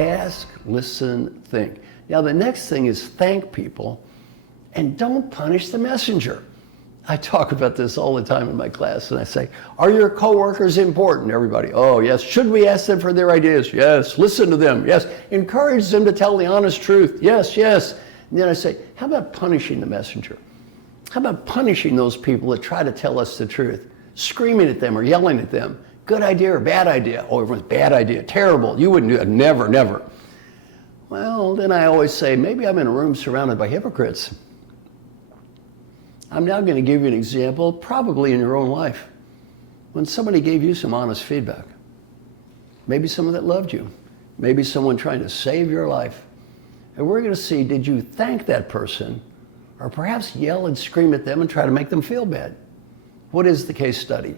Ask, listen, think. Now the next thing is thank people and don't punish the messenger. I talk about this all the time in my class, and I say, are your coworkers important? Everybody, oh yes. Should we ask them for their ideas? Yes. Listen to them? Yes. Encourage them to tell the honest truth? Yes, yes. And then I say, how about punishing the messenger? How about punishing those people that try to tell us the truth? Screaming at them or yelling at them. Good idea or bad idea? Oh, everyone's bad idea, terrible. You wouldn't do it, never, never. Well, then I always say, maybe I'm in a room surrounded by hypocrites. I'm now going to give you an example, probably in your own life, when somebody gave you some honest feedback. Maybe someone that loved you. Maybe someone trying to save your life. And we're going to see, did you thank that person, or perhaps yell and scream at them and try to make them feel bad? What is the case study?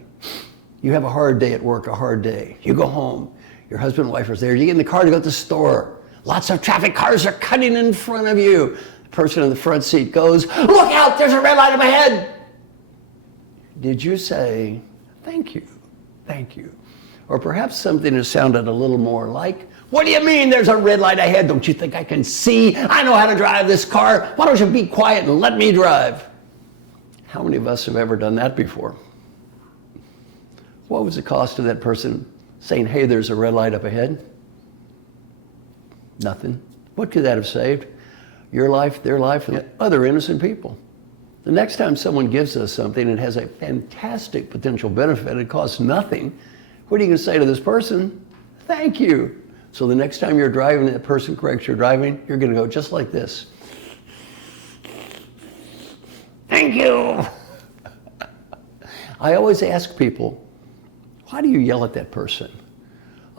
You have a hard day at work, a hard day. You go home, your husband and wife are there, you get in the car to go to the store. Lots of traffic, cars are cutting in front of you. Person in the front seat goes, look out, there's a red light up ahead. Did you say, thank you, thank you? Or perhaps something that sounded a little more like, what do you mean there's a red light ahead? Don't you think I can see? I know how to drive this car. Why don't you be quiet and let me drive? How many of us have ever done that before? What was the cost of that person saying, hey, there's a red light up ahead? Nothing. What could that have saved? Your life, their life, and other innocent people. The next time someone gives us something and has a fantastic potential benefit, it costs nothing, what are you going to say to this person? Thank you. So the next time you're driving, that person corrects your driving, you're going to go just like this. Thank you. I always ask people, why do you yell at that person?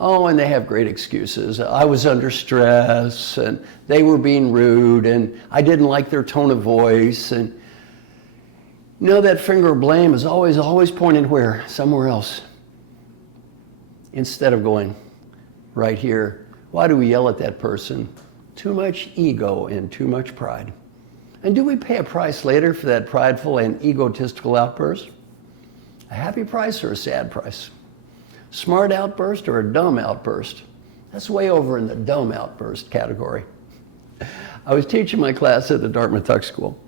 Oh, and they have great excuses. I was under stress, and they were being rude, and I didn't like their tone of voice. And you know, that finger of blame is always pointing where? Somewhere else. Instead of going right here. Why do we yell at that person? Too much ego and too much pride. And do we pay a price later for that prideful and egotistical outburst? A happy price or a sad price? Smart outburst or a dumb outburst? That's way over in the dumb outburst category. I was teaching my class at the Dartmouth Tuck School.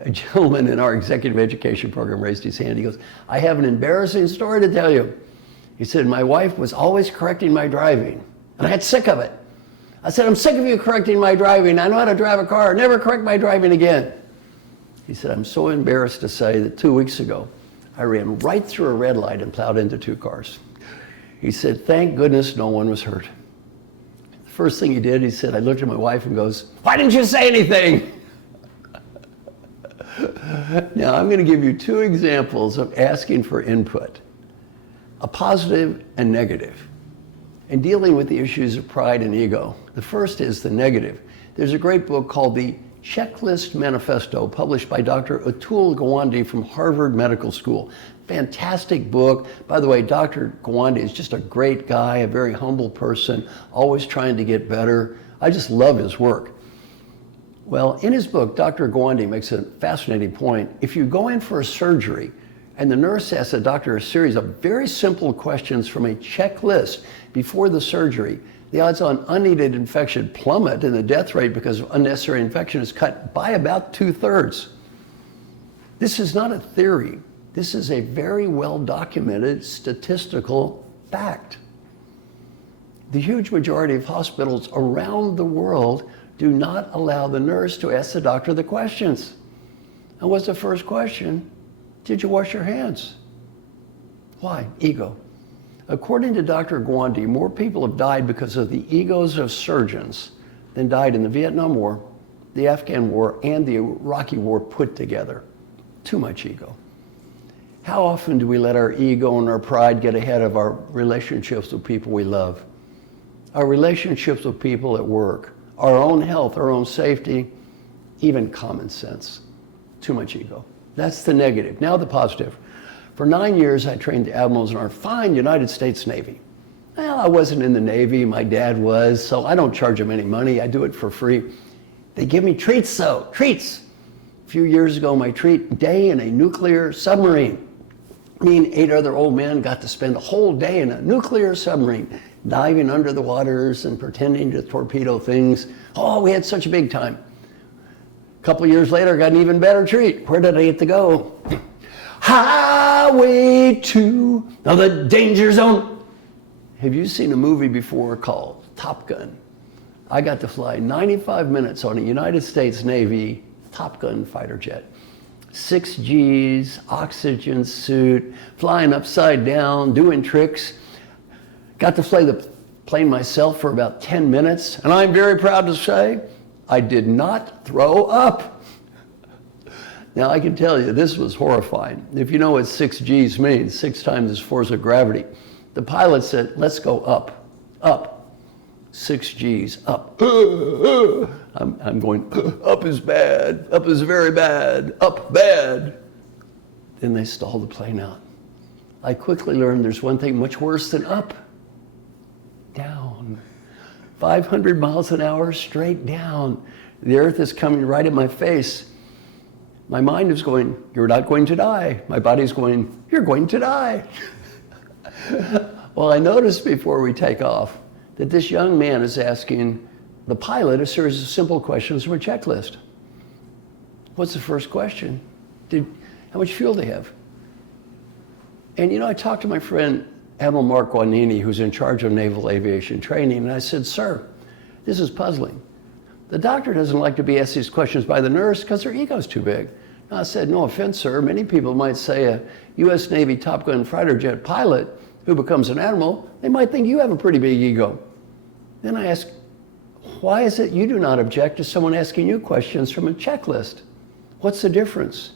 A gentleman in our executive education program raised his hand. He goes, I have an embarrassing story to tell you. He said, my wife was always correcting my driving, and I got sick of it. I said, I'm sick of you correcting my driving. I know how to drive a car. Never correct my driving again. He said, I'm so embarrassed to say that 2 weeks ago, I ran right through a red light and plowed into 2 cars. He said, thank goodness no one was hurt. The first thing he did, he said, I looked at my wife and goes, why didn't you say anything? Now, I'm going to give you 2 examples of asking for input, a positive and negative, and dealing with the issues of pride and ego. The first is the negative. There's a great book called The Checklist Manifesto, published by Dr. Atul Gawande from Harvard Medical School. Fantastic book. By the way, Dr. Gawande is just a great guy, a very humble person, always trying to get better. I just love his work. Well, in his book, Dr. Gawande makes a fascinating point. If you go in for a surgery and the nurse asks the doctor a series of very simple questions from a checklist before the surgery, the odds on unneeded infection plummet and the death rate because of unnecessary infection is cut by about 2/3. This is not a theory. This is a very well documented statistical fact. The huge majority of hospitals around the world do not allow the nurse to ask the doctor the questions. And what's the first question? Did you wash your hands? Why? Ego. According to Dr. Gawande, more people have died because of the egos of surgeons than died in the Vietnam War, the Afghan War, and the Iraqi War put together. Too much ego. How often do we let our ego and our pride get ahead of our relationships with people we love? Our relationships with people at work, our own health, our own safety, even common sense. Too much ego. That's the negative. Now the positive. For 9 years, I trained the admirals in our fine United States Navy. Well, I wasn't in the Navy, my dad was, so I don't charge them any money. I do it for free. They give me treats though, treats. A few years ago, my treat, day in a nuclear submarine. Me and 8 other old men got to spend a whole day in a nuclear submarine. diving under the waters and pretending to torpedo things. Oh, we had such a big time. A couple years later, I got an even better treat. Where did I get to go? Highway to the danger zone. Have you seen a movie before called Top Gun? I got to fly 95 minutes on a United States Navy Top Gun fighter jet. 6 Gs, oxygen suit, flying upside down, doing tricks. Got to fly the plane myself for about 10 minutes, and I'm very proud to say I did not throw up. Now I can tell you, this was horrifying. If you know what 6 Gs means, 6 times the force of gravity, the pilot said, let's go up, up. 6 Gs, up. I'm going, up is bad, up is very bad, up bad. Then they stalled the plane out. I quickly learned there's one thing much worse than up. Down. 500 miles an hour straight down. The earth is coming right at my face. My mind is going, you're not going to die. My body's going, you're going to die. Well, I noticed before we take off that this young man is asking the pilot a series of simple questions from a checklist. What's the first question? How much fuel do they have? And you know, I talked to my friend Admiral Mark Guanini, who's in charge of naval aviation training, and I said, sir, this is puzzling. The doctor doesn't like to be asked these questions by the nurse because their ego's too big. And I said, no offense, sir. Many people might say a U.S. Navy Top Gun fighter jet pilot who becomes an admiral, they might think you have a pretty big ego. Then I asked, why is it you do not object to someone asking you questions from a checklist? What's the difference?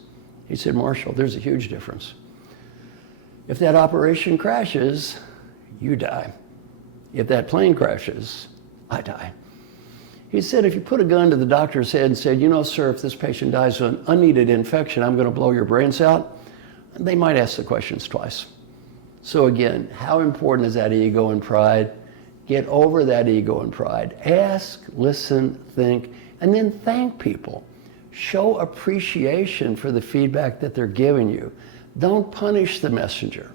He said, Marshall, there's a huge difference. If that operation crashes, you die. If that plane crashes, I die. He said, if you put a gun to the doctor's head and said, you know, sir, if this patient dies of an unneeded infection, I'm going to blow your brains out, they might ask the questions twice. So again, how important is that ego and pride? Get over that ego and pride. Ask, listen, think, and then thank people. Show appreciation for the feedback that they're giving you. Don't punish the messenger.